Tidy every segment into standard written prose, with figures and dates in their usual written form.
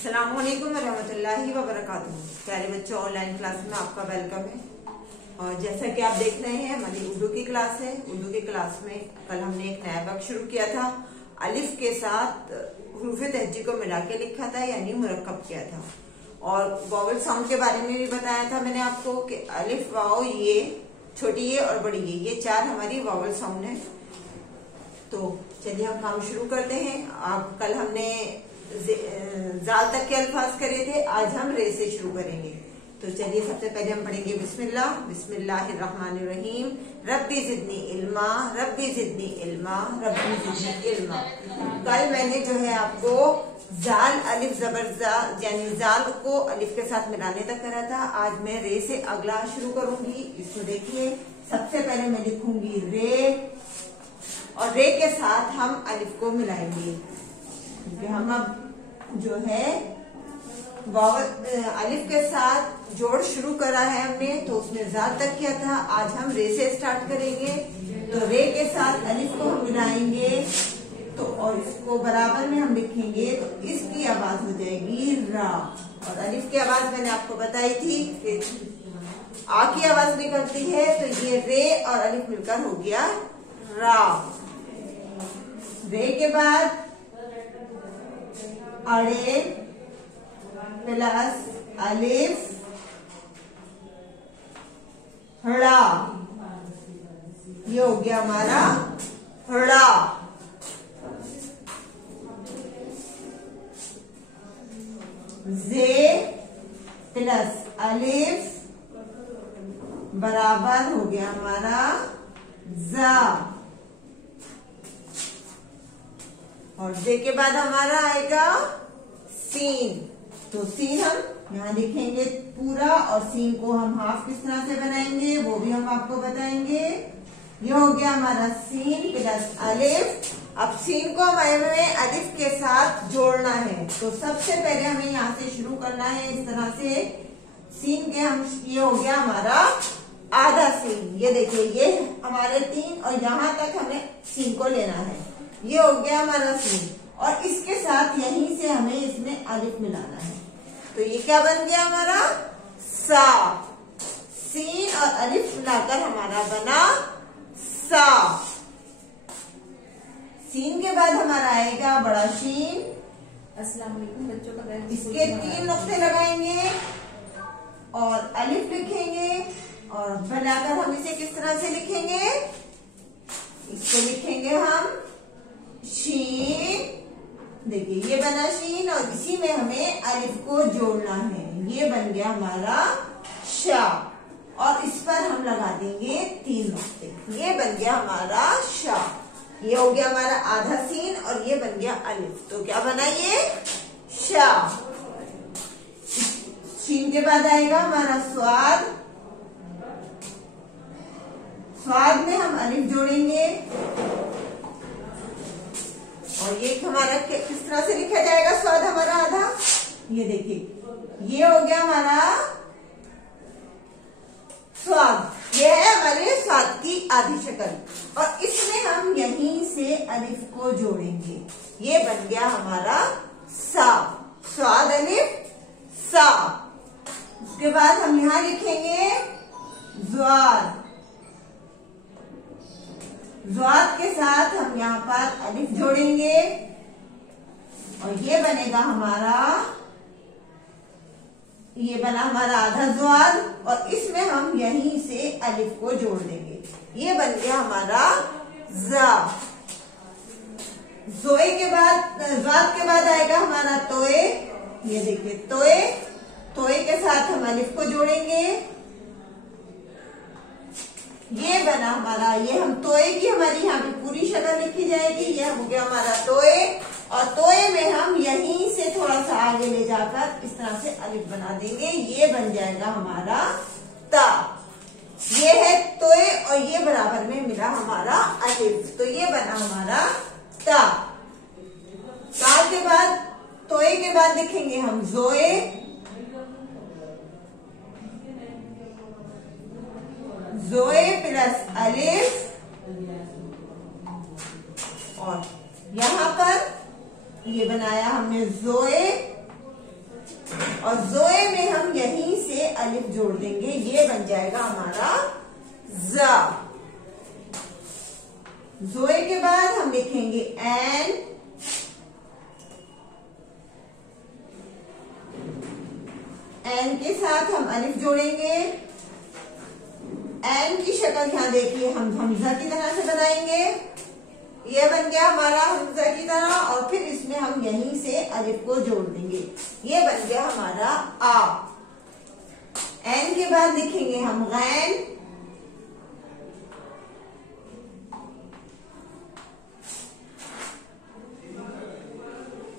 अस्सलामुअलैकुम वरहमतुल्लाहि वबरकातुहू। प्यारे बच्चों, ऑनलाइन क्लास में आपका वेलकम है। और जैसा कि आप देख रहे हैं, हमारी उर्दू की क्लास है। उर्दू की क्लास में कल हमने एक नया वर्क शुरू किया था। अलिफ के साथ हुरूफ तहजी को मिला के लिखा था, यानी मुरक्कब किया था। और वॉवल साउंड के बारे में भी बताया था मैंने आपको कि अलिफ, वाओ, ये, छोटी ये और बड़ी ये चार हमारी वॉवल साउंड है। तो चलिए हम काम शुरू करते हैं। आप कल हमने जाल तक के अल्फाज करे थे, आज हम रे से शुरू करेंगे। तो चलिए सबसे पहले हम पढ़ेंगे बिस्मिल्लाह। बिस्मिल्लाहिर्रहमानिर्रहीम। रब्बी जिदनी इल्मा, रब्बी जिदनी इल्मा, रब्बी जिदनी इल्मा। कल मैंने जो है आपको जाल अलिफ जबर जा यानी जाल को अलिफ के साथ मिलाने तक करा था। आज मैं रे से अगला शुरू करूंगी। इसको देखिए, सबसे पहले मैं लिखूंगी रे और रे के साथ हम अलिफ को मिलाएंगे। हम अब जो है अलिफ के साथ जोड़ शुरू करा है हमने, तो उसमें जाल तक किया था। आज हम रे से स्टार्ट करेंगे। तो रे के साथ अलिफ को हम मिलाएंगे तो और इसको बराबर में हम लिखेंगे, तो इसकी आवाज हो जाएगी रा। और अलिफ की आवाज मैंने आपको बताई थी कि आ की आवाज निकलती है, तो ये रे और अलिफ मिलकर हो गया रा। रे के बाद अड़े प्लस अलिफ हड़ा, ये हो गया हमारा हड़ा। जे प्लस अलिफ बराबर हो गया हमारा जा। और जे के बाद हमारा आएगा सीन। तो सीन हम यहाँ लिखेंगे पूरा, और सीन को हम हाफ किस तरह से बनाएंगे वो भी हम आपको बताएंगे। ये हो गया हमारा सीन प्लस अलिफ। अब सीन को हमें अलिफ के साथ जोड़ना है, तो सबसे पहले हमें यहाँ से शुरू करना है इस तरह से। सीन के हम, ये हो गया हमारा आधा सीन। ये देखिए, ये हमारे 3 और यहाँ तक हमें सीन को लेना है। ये हो गया हमारा सीन, और इसके साथ यहीं से हमें इसमें अलिफ मिलाना है। तो ये क्या बन गया हमारा सा। सीन और अलिफ मिलाकर हमारा बना सा। सीन के बाद हमारा आएगा बड़ा शीन। अस्सलाम वालेकुम बच्चों का। इसके 3 नुक्ते लगाएंगे और अलिफ लिखेंगे, और बनाकर हम इसे किस तरह से लिखेंगे, इसको लिखेंगे हम शीन। देखिए, ये बना शीन, और इसी में हमें अलिफ को जोड़ना है। ये बन गया हमारा शा, और इस पर हम लगा देंगे 3 नुक्ते। ये बन गया हमारा शा। ये हो गया हमारा आधा सीन, और ये बन गया अलिफ। तो क्या बना ये शा। शीन के बाद आएगा हमारा स्वाद। स्वाद में हम अलिफ जोड़ेंगे, और ये हमारा किस तरह से लिखा जाएगा स्वाद हमारा आधा। ये देखिए, ये हो गया हमारा स्वाद। ये है हमारे स्वाद की आधी शक्ल, और इसमें हम यहीं से अलिफ को जोड़ेंगे। ये बन गया हमारा सा। स्वाद अलिफ सा। उसके बाद हम यहाँ लिखेंगे ज्वाद। ज्वाद के साथ हम यहाँ पर अलिफ जोड़ेंगे, और ये बनेगा हमारा, ये बना हमारा आधा ज्वाद, और इसमें हम यहीं से अलिफ को जोड़ देंगे। ये बन गया हमारा जा। जोए के बाद, ज्वाद के बाद आएगा हमारा तोए। ये देखिए तोए। तोए के साथ हम अलिफ को जोड़ेंगे। ये बना हमारा, ये हम तोए की हमारी यहाँ पे पूरी शक्ल लिखी जाएगी। ये हो गया हमारा तोए, और तोए में हम यहीं से थोड़ा सा आगे ले जाकर इस तरह से अलिफ बना देंगे। ये बन जाएगा हमारा ता। ये है तोए, और ये बराबर में मिला हमारा अलिफ, तो ये बना हमारा ता। ता के बाद, तोए के बाद लिखेंगे हम जोए। जोए प्लस अलिफ, और यहाँ पर ये बनाया हमने जोए, और जोए में हम यहीं से अलिफ जोड़ देंगे, ये बन जाएगा हमारा जा। जोए के बाद हम लिखेंगे एन, एन के साथ हम अलिफ जोड़ेंगे। एन की शक्ल यहां देखिए हम हमजा की तरह से बनाएंगे, ये बन गया हमारा हमजा की तरह, और फिर इसमें हम यहीं से अलिफ को जोड़ देंगे, ये बन गया हमारा आ। एन के बाद लिखेंगे हम गैन,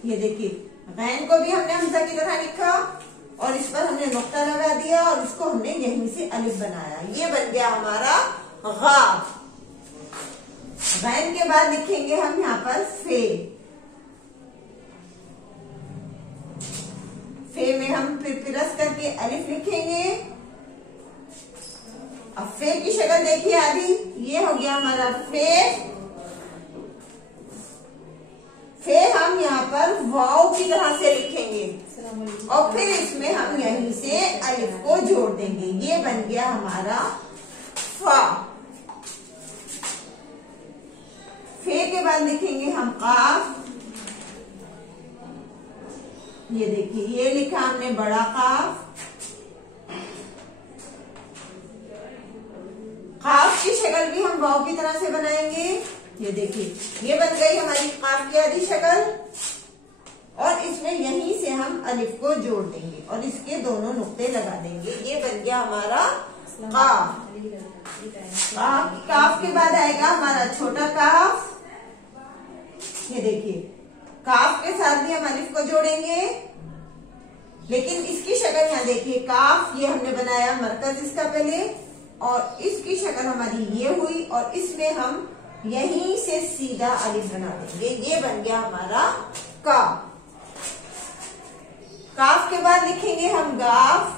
ये देखिए गैन को भी हमने हमजा की तरह लिखा और इस पर हमने नुक्ता लगा दिया और उसको हमने यहीं से अलिफ बनाया, ये बन गया हमारा गा। गैन के बाद लिखेंगे हम यहाँ पर फे, फे में हम फिर पिरस करके अलिफ लिखेंगे। अब फे की शक्ल देखिए आधी, ये हो गया हमारा फे। फे हम यहाँ पर वाव की तरह से लिखेंगे और फिर इसमें हम यहीं से अलिफ को जोड़ देंगे, ये बन गया हमारा फा। फे के बाद लिखेंगे हम काफ, ये देखिए ये लिखा हमने बड़ा काफ। काफ की शक्ल भी हम वाव की तरह से बनाएंगे, ये देखिए ये बन गई हमारी काफ की आधी शक्ल, और इसमें यहीं से हम अलिफ को जोड़ देंगे और इसके दोनों नुक्ते लगा देंगे, ये बन गया हमारा काफ। काफ के बाद आएगा हमारा छोटा काफ, ये देखिए काफ के साथ भी हम अलिफ को जोड़ेंगे, लेकिन इसकी शक्ल यहाँ देखिए काफ ये हमने बनाया मरकज इसका पहले, और इसकी शक्ल हमारी ये हुई और इसमें हम यहीं से सीधा अलिफ बना देंगे, ये बन गया हमारा काफ। काफ के बाद लिखेंगे हम गाफ,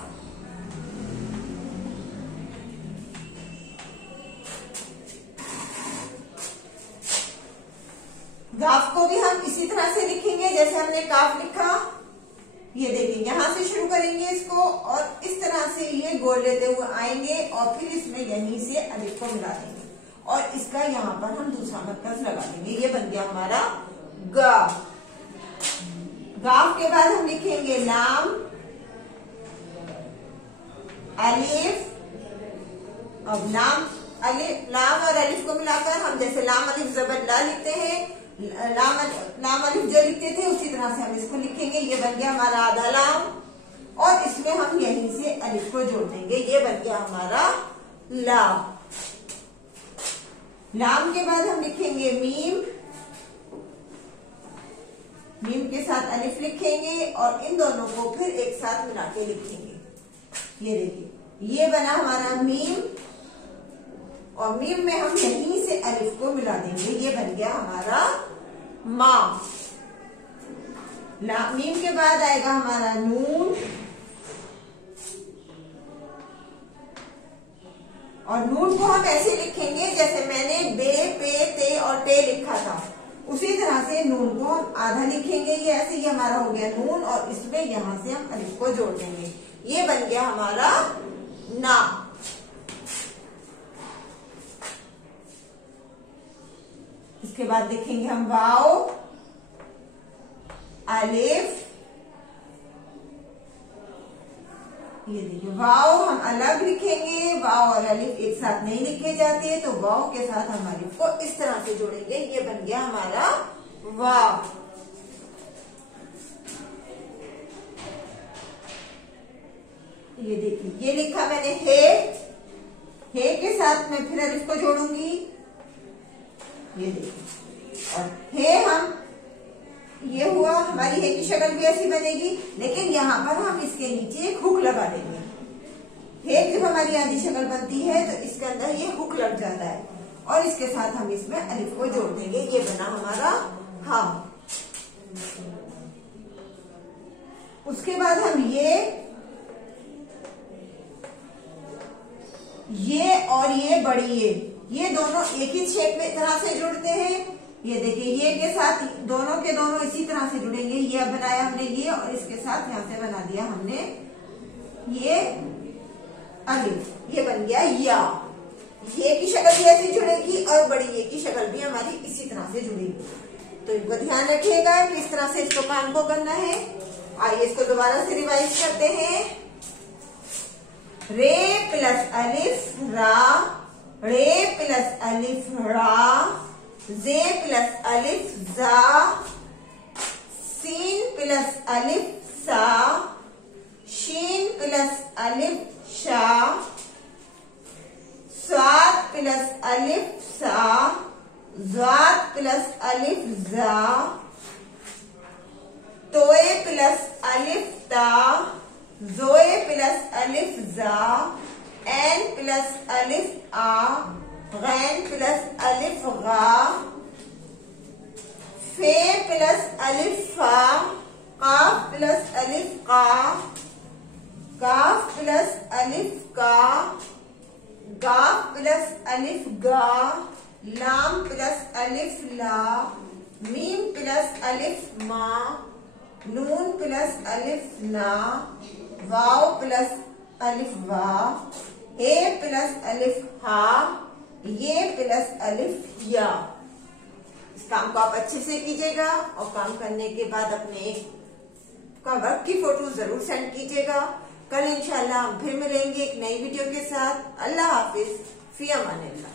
गाफ को भी हम इसी तरह से लिखेंगे जैसे हमने काफ लिखा, ये देखिए यहां से शुरू करेंगे इसको और इस तरह से ये गोल लेते हुए आएंगे और फिर इसमें यहीं से अलिफ को मिला देंगे और इसका यहाँ पर हम दूसरा मरकज लगा देंगे, ये बन गया हमारा गा। गाफ के बाद हम लिखेंगे लाम, अलिफ। अब लाम और अलिफ को मिलाकर हम जैसे लाम अलिफ जबर ला लिखते हैं, लाम अलिफ जो लिखते थे उसी तरह से हम इसको लिखेंगे, ये बन गया हमारा आधा लाम, और इसमें हम यहीं से अलिफ को जोड़ देंगे, ये बन गया हमारा लाम। लाम के बाद हम लिखेंगे मीम, मीम के साथ अलिफ लिखेंगे और इन दोनों को फिर एक साथ मिला के लिखेंगे, ये देखिए ये बना हमारा मीम, और मीम में हम यहीं से अलिफ को मिला देंगे, ये बन गया हमारा माँ। मीम के बाद आएगा हमारा नून, और नून को हम ऐसे लिखेंगे जैसे मैंने बे, पे, ते और टे लिखा था, उसी तरह से नून को हम आधा लिखेंगे, ये ऐसे ही हमारा हो गया नून, और इसमें यहां से हम अलिफ को जोड़ देंगे, ये बन गया हमारा ना। इसके बाद लिखेंगे हम वाव, अलिफ, ये देखिए वाव हम अलग लिखेंगे, वाव और अलिफ एक साथ नहीं लिखे जाते, तो वाव के साथ हम अलिफ को इस तरह से जोड़ेंगे, ये बन गया हमारा वाव। ये देखिए ये लिखा मैंने हे के साथ मैं फिर अलिफ को जोड़ूंगी, ये देखिए, और हे हम ये हुआ हमारी हे की शक्ल भी ऐसी बनेगी, लेकिन यहाँ पर हम इसके नीचे एक हुक लगा देंगे। हे जब हमारी आधी शक्ल बनती है तो इसके अंदर ये हुक लग जाता है और इसके साथ हम इसमें अलिफ को जोड़ देंगे, ये बना हमारा हा। उसके बाद हम ये और ये बड़ी ये दोनों एक ही शेप में तरह से जुड़ते हैं, ये देखिए ये के साथ दोनों के दोनों इसी तरह से जुड़ेंगे। ये अब बनाया हमने ये, और इसके साथ यहां से बना दिया हमने ये अलिफ, ये बन गया या। ये की शक्ल भी ऐसी जुड़ेगी और बड़ी ये की शक्ल भी हमारी इसी तरह से जुड़ेगी। तो इनको ध्यान रखिएगा कि इस तरह से इसको काम को करना है। आइए इसको दोबारा से रिवाइज करते हैं। रे प्लस अलिफ रा, रे प्लस अलिफ रा, जे प्लस अलिफ जा, सीन प्लस अलिफ सा, शीन प्लस अलिफ शा, स्वाद प्लस अलिफ सा, ज़ाद प्लस अलिफ जा, तोए प्लस अलिफ ता, जोए प्लस अलिफ जा, एन प्लस अलिफ आ, गैन प्लस अलिफ गा, फे प्लस अलिफ फा, काफ प्लस अलिफ का, काफ प्लस अलिफ का, गाफ प्लस अलिफ गा, लाम प्लस अलिफ ला, मीम प्लस अलिफ मा, नून प्लस अलिफ ना, वाव प्लस अलिफ वा, ए प्लस अलिफ हा, ये प्लस अलिफ या। इस काम को आप अच्छे से कीजिएगा और काम करने के बाद अपने का वर्क की फोटो जरूर सेंड कीजिएगा। कल इंशाल्लाह हम फिर मिलेंगे एक नई वीडियो के साथ। अल्लाह हाफिज, फी अमानिल्लाह।